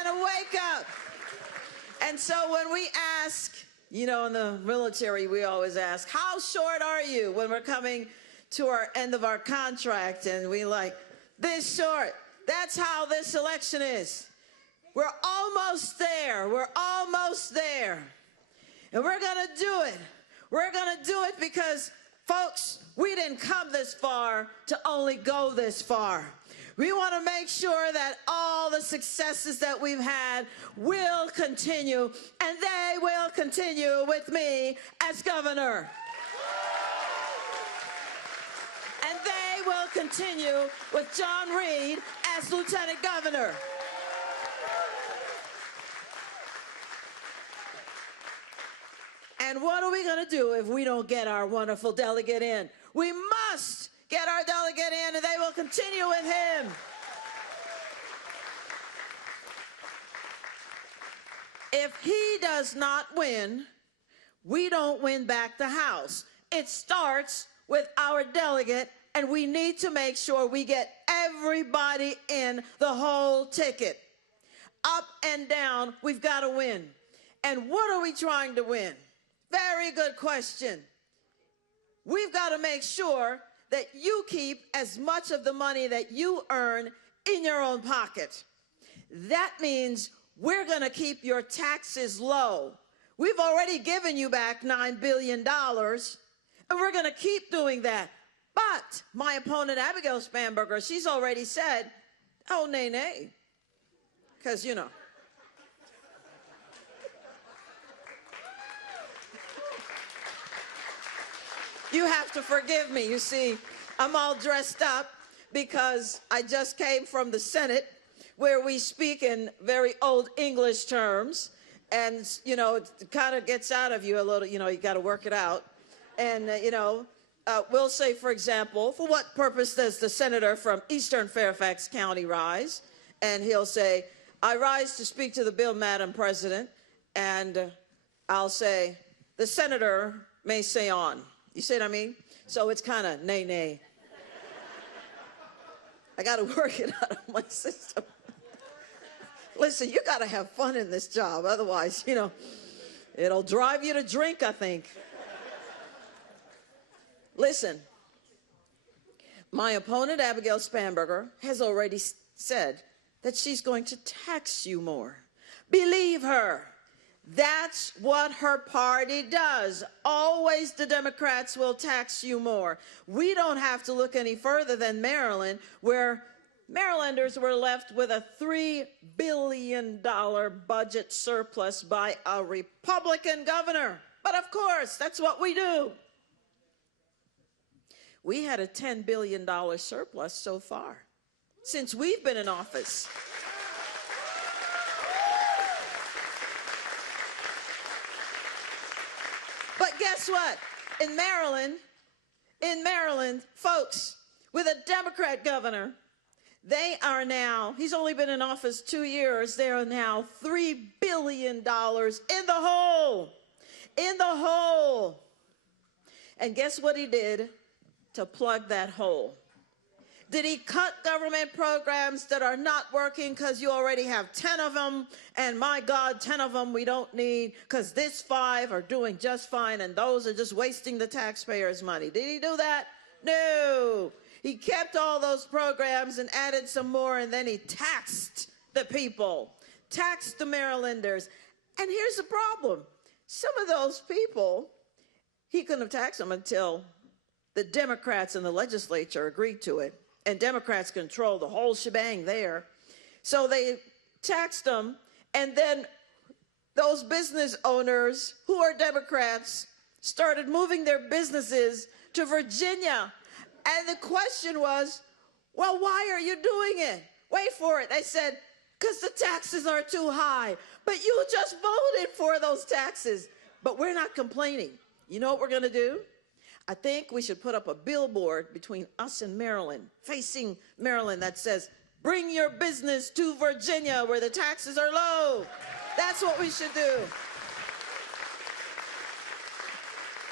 and a wake up. And so when we ask, you know, in the military, we always ask, how short are you when we're coming to our end of our contract? And we like, this short. That's how this election is. We're almost there. We're almost there. And we're going to do it. We're going to do it because, folks, we didn't come this far to only go this far. We want to make sure that all the successes that we've had will continue, and they will continue with me as governor. And they will continue with John Reed as lieutenant governor. And what are we going to do if we don't get our wonderful delegate in? We must get our delegate in, and they will continue with him. If he does not win, we don't win back the House. It starts with our delegate, and we need to make sure we get everybody in the whole ticket. Up and down, we've got to win. And what are we trying to win? Very good question. We've got to make sure that you keep as much of the money that you earn in your own pocket. That means we're going to keep your taxes low. We've already given you back $9 billion, and we're going to keep doing that. But my opponent, Abigail Spanberger, she's already said, oh, nay, because, you know. You have to forgive me. You see, I'm all dressed up because I just came from the Senate, where we speak in very old English terms. And, you know, it kind of gets out of you a little, you know, you got to work it out. And, we'll say, for example, for what purpose does the senator from Eastern Fairfax County rise? And he'll say, I rise to speak to the bill, Madam President. And I'll say, the senator may say on. You see what I mean? So it's kind of nay. I got to work it out of my system. Listen, you got to have fun in this job. Otherwise, you know, it'll drive you to drink, I think. Listen, my opponent, Abigail Spanberger, has already said that she's going to tax you more. Believe her. That's what her party does. Always the Democrats will tax you more. We don't have to look any further than Maryland, where Marylanders were left with a $3 billion budget surplus by a Republican governor. But of course, that's what we do. We had a $10 billion surplus so far since we've been in office. But guess what? In Maryland, folks, with a Democrat governor, they are now, he's only been in office 2 years, they are now $3 billion in the hole. In the hole. And guess what he did to plug that hole? Did he cut government programs that are not working because you already have 10 of them, and my God, 10 of them we don't need because this 5 are doing just fine and those are just wasting the taxpayers' money? Did he do that? No. He kept all those programs and added some more, and then he taxed the people, taxed the Marylanders. And here's the problem. Some of those people, he couldn't have taxed them until the Democrats in the legislature agreed to it. And Democrats control the whole shebang there. So they taxed them, and then those business owners who are Democrats started moving their businesses to Virginia. And the question was, well, why are you doing it? Wait for it. They said, because the taxes are too high. But you just voted for those taxes. But we're not complaining. You know what we're going to do? I think we should put up a billboard between us and Maryland, facing Maryland, that says, bring your business to Virginia where the taxes are low. That's what we should do.